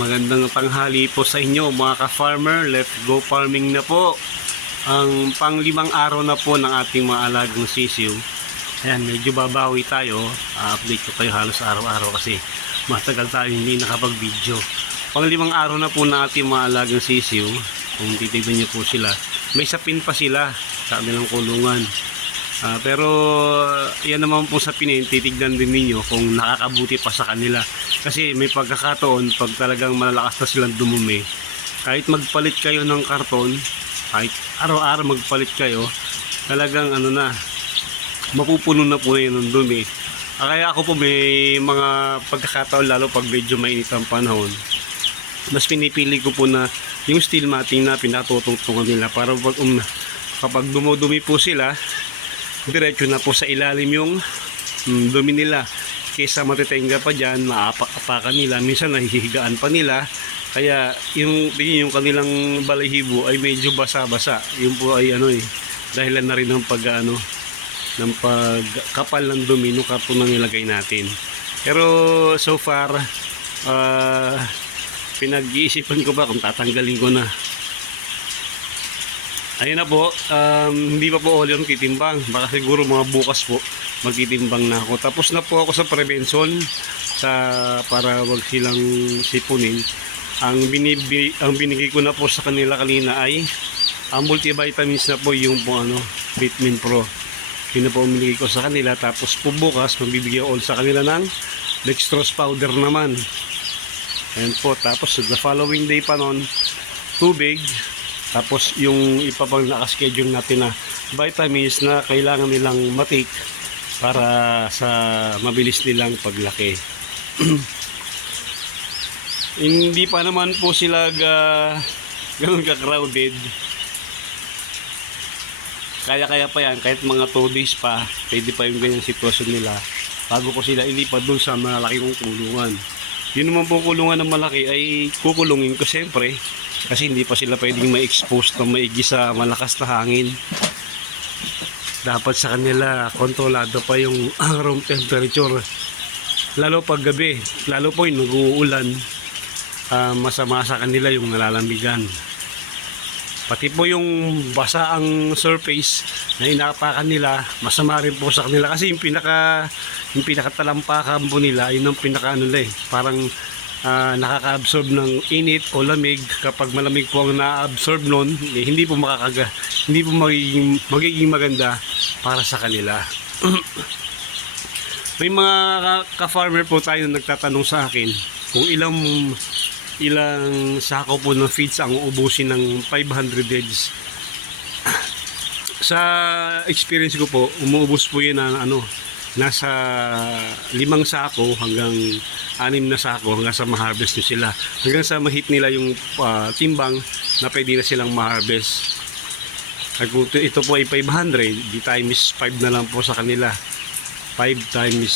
Magandang tanghali po sa inyo mga ka-farmer. Let's go farming na po. Ang pang-limang araw na po ng ating mga alagang sisiw. Ayan, medyo babawi tayo. Update ko kayo halos araw-araw kasi matagal tayo hindi nakapag-video. Pang-limang araw na po ng ating mga alagang sisiw. Kung titignan nyo po sila, may sapin pa sila sa kanilang kulungan. Pero yan naman po sa pinin, titignan din ninyo kung nakakabuti pa sa kanila. Kasi may pagkakataon pag talagang malalakas na silang dumumi, kahit magpalit kayo ng karton, kahit araw-araw magpalit kayo, talagang ano na, mapupuno na po yun ng dumi. Kaya ako po may mga pagkakataon, lalo pag medyo mainit ang panahon, mas pinipili ko po na yung steel matting na pinatutungtungan nila para kapag dumudumi po sila, diretso na po sa ilalim yung dumi nila, kaysa matitenga pa dyan, maapak-apakan nila, minsan nahihigaan pa nila. Kaya yung kanilang balahibo ay medyo basa-basa. Yun po ay dahilan na rin ng ng pagkapal ng dumi ng karton na nilagay natin. Pero so far pinag-iisipan ko ba kung tatanggalin ko na. Ayun na po, hindi pa po ulit titimbang. Baka siguro mga bukas po magtitimbang na ako. Tapos na po ako sa prevention para wag silang sipunin. Ang binigay ko na po sa kanila kanina ay ang multivitamins na po, yung po Vitamin Pro. Yun na po binigay ko sa kanila. Tapos po bukas magbibigay all sa kanila ng dextrose powder naman. Ayun po. Tapos the following day pa nun, tubig. Tapos yung ipapang nakaschedule natin na vitamins na kailangan nilang matik para sa mabilis nilang paglaki. Hindi pa naman po sila ganun ka-crowded. Kaya pa yan, kahit mga 2 days pa, pwede pa yung ganyang sitwasyon nila bago ko sila ilipat dun sa malaki kong kulungan. Yun naman po kulungan ng malaki ay kukulungin ko siyempre, kasi hindi pa sila pwedeng ma-expose ng maigi sa malakas na hangin. Dapat sa kanila kontrolado pa yung room temperature, lalo pag gabi, lalo po yung nag-uulan. Masama sa kanila yung nalalamigan, pati po yung basa ang surface na inapakan nila, masama rin po sa kanila. Kasi yung pinakatalampakan po nila, yun ang parang nakaka-absorb ng init o lamig. Kapag malamig po ang na-absorb nun, hindi po magiging maganda para sa kanila. May mga ka-farmer po tayo na nagtatanong sa akin kung ilang sako po ng feeds ang uubusin ng 500 heads. Sa experience ko po, umuubos po yun na nasa 5 sako hanggang 6 na sako hanggang sa ma-harvest nyo sila. Hanggang sa ma-hit nila yung timbang na pwede na silang ma-harvest. Ito po ay 500, di times 5 na lang po sa kanila. 5 times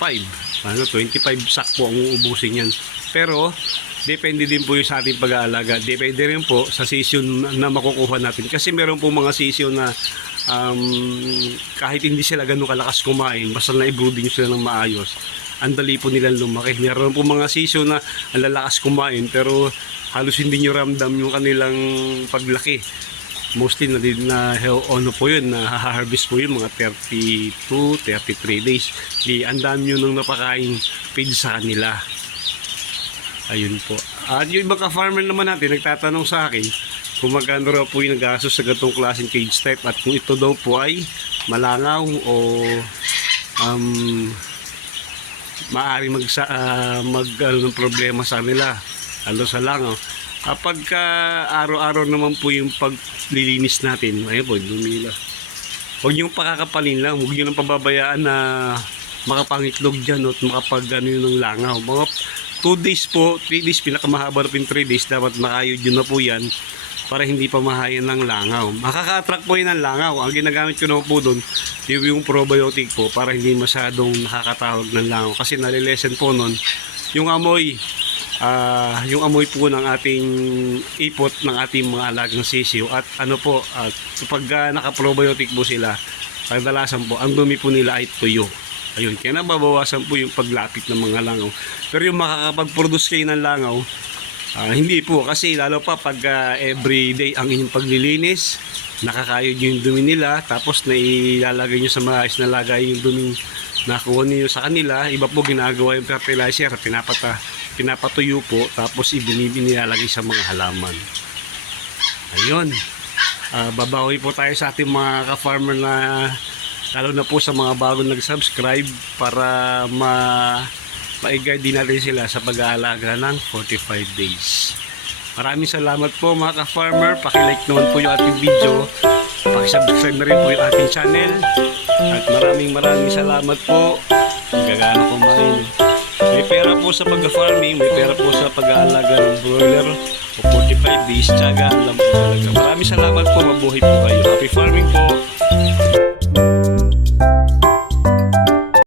5, 25 sack po ang uubusin yan. Pero depende din po yung sa ating pag-aalaga. Depende rin po sa season na makukuha natin. Kasi meron po mga season na kahit hindi sila ganun kalakas kumain, basta na-brooding sila ng maayos, ang dali po nilang lumaki. Meron po mga season na ang lalakas kumain pero halos hindi nyo ramdam yung kanilang paglaki. Mostly na po yun, na harvest po yun mga 32, 33 days. Ang dami yun nung napakain feed sa kanila. Ayun po. At yung ibang ka-farmer naman natin nagtatanong sa akin kung magkano raw po yung nag-gastos sa ganitong klaseng cage type, at kung ito daw po ay malangaw o maaaring ng problema sa nila lalo sa langaw. Kapag araw-araw naman po yung paglilinis natin, ayun po, lumila. Huwag niyong pakakapalin lang, huwag niyo nang pababayaan na makapangitlog dyan at makapag ano yun ng langaw. Mga 2 days po, 3 days, pinakamahaba na 3 days, dapat makayod yun na po yan para hindi pa mahayan ng langaw. Makaka-attract po yun ng langaw. Ang ginagamit ko naman po doon, yung probiotic po para hindi masyadong nakakatawag ng langaw. Kasi nalilesen po nun yung amoy. Yung amoy po ng ating ipot ng ating mga alagang sisiw. At ano po, kapag naka-probiotic po sila, kadalasan po, ang dumi po nila ay tuyo. Ayun, kaya nababawasan po yung paglapit ng mga langaw. Pero yung makakapag-produce kayo ng langaw, hindi po, kasi lalo pa pag everyday ang inyong paglilinis, nakakayod yung dumi nila, tapos nailalagay nyo sa maayos na lagay yung dumi nakuha niyo sa kanila. Iba po ginagawa yung fertilizer, pinapatuyo po, tapos nilalagay sa mga halaman. Ayun, babawi po tayo sa ating mga ka-farmer na lalo na po sa mga bagong nag-subscribe para ma-guide din natin sila sa pag-aalaga ng 45 days. Maraming salamat po mga ka-farmer. Paki-like naman po yung ating video. Paki-subscribe na rin po yung ating channel. At maraming salamat po. Gagana po main. May pera po sa pag-farming, may pera po sa pag-aalaga ng broiler o 45 days. Tiyagaan lang po talaga. Maraming salamat po. Mabuhay po kayo. Happy farming po.